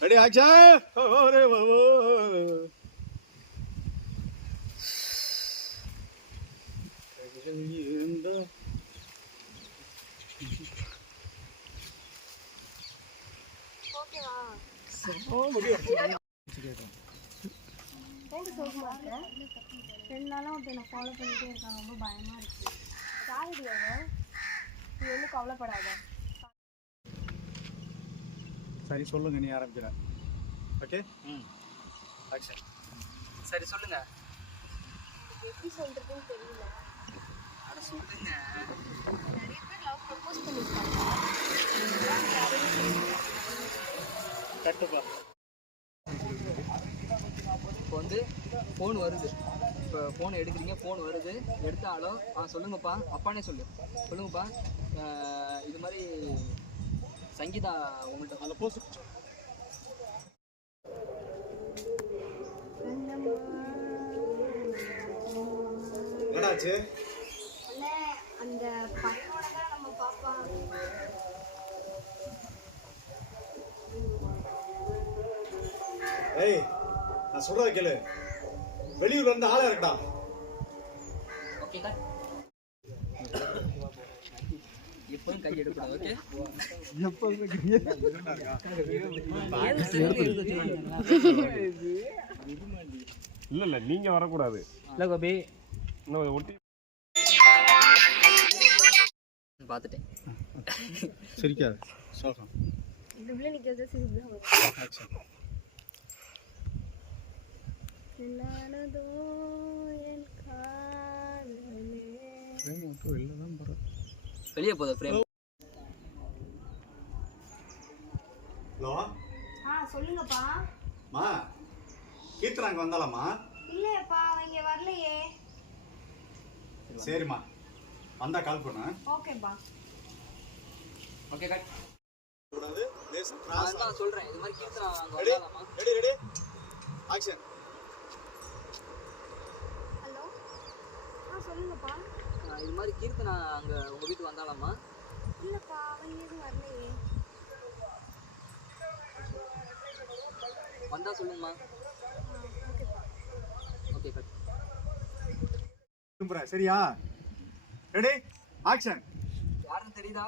Ready ஆச்சா ஒரே ஓ ரெண்டு நாளாக இப்போ என்னை ஃபாலோ பண்ணிட்டே ரொம்ப பயமா இருக்கு யாருடி நீ ஒன்றும் கவலைப்படாத சரி சொல்லுங்க நீ ஆரம்பிக்கிற ஓகே ம். ஆக்ஷன் சரி சொல்லுங்க. எப்படி சொல்றதுன்னு தெரியல. அட சொல்லுங்க. நிறைய பேர் லவ் ப்ரப்போஸ் பண்ணியிருக்காங்க. கட்டுப்பா இப்போ வந்து ஃபோன் வருது. இப்போ ஃபோன் எடுக்கிறீங்க ஃபோன் வருது. எடுத்தாலும் ஆ சொல்லுங்கப்பா. அப்பானே சொல்லு. சொல்லுங்கப்பா. இது மாதிரி சங்கீதா உங்கள்கிட்ட அந்த போஸ்ட் என்னடாச்சு அண்ணே அந்த பையனோட தான் நம்ம பாப்பா ஏய் நான் சொல்றத கேளு. வெளியூர்ல இருந்து ஆளா இருக்கடா. ஓகே கட் எப்பவும் கை எடுக்கக்கூடாது ஓகே இல்ல இல்ல நீங்க வரக்கூடாது. இல்லை கோபி. இன்னும் ஒட்டி பார்த்துட்டேன். சிரிக்காது. சோகம். இப்படி இப்படி நிற்கிறது சிரிப்பு என் காதலே வெளியே போதும் ஃப்ரேம் ஹலோ? ஆ சொல்லுங்கப்பா. மா கீர்த்தனா அங்கே வந்தாலாமா இல்லையப்பா அவங்க வரலையே. சரிம்மா. வந்தா கால் பண்ணு. ஓகேப்பா. ஓகே கட் கூடாது. லேசா நான் தான் சொல்கிறேன் இது மாதிரி கீர்த்தனா அங்கே ready ready ready action hello? ஆ சொல்லுங்கப்பா. இது மாதிரி கீர்த்தனா அங்கே உங்கள் வீட்டுக்கு வந்தாலாமா? இல்லைப்பா அவங்க எதுவும் வரலையே. வந்தா சொல்லுங்கம்மா. Okay cut. திரும்புறேன் சரியா? ரெடி ஆக்ஷன் யாருன்னு தெரியுதா?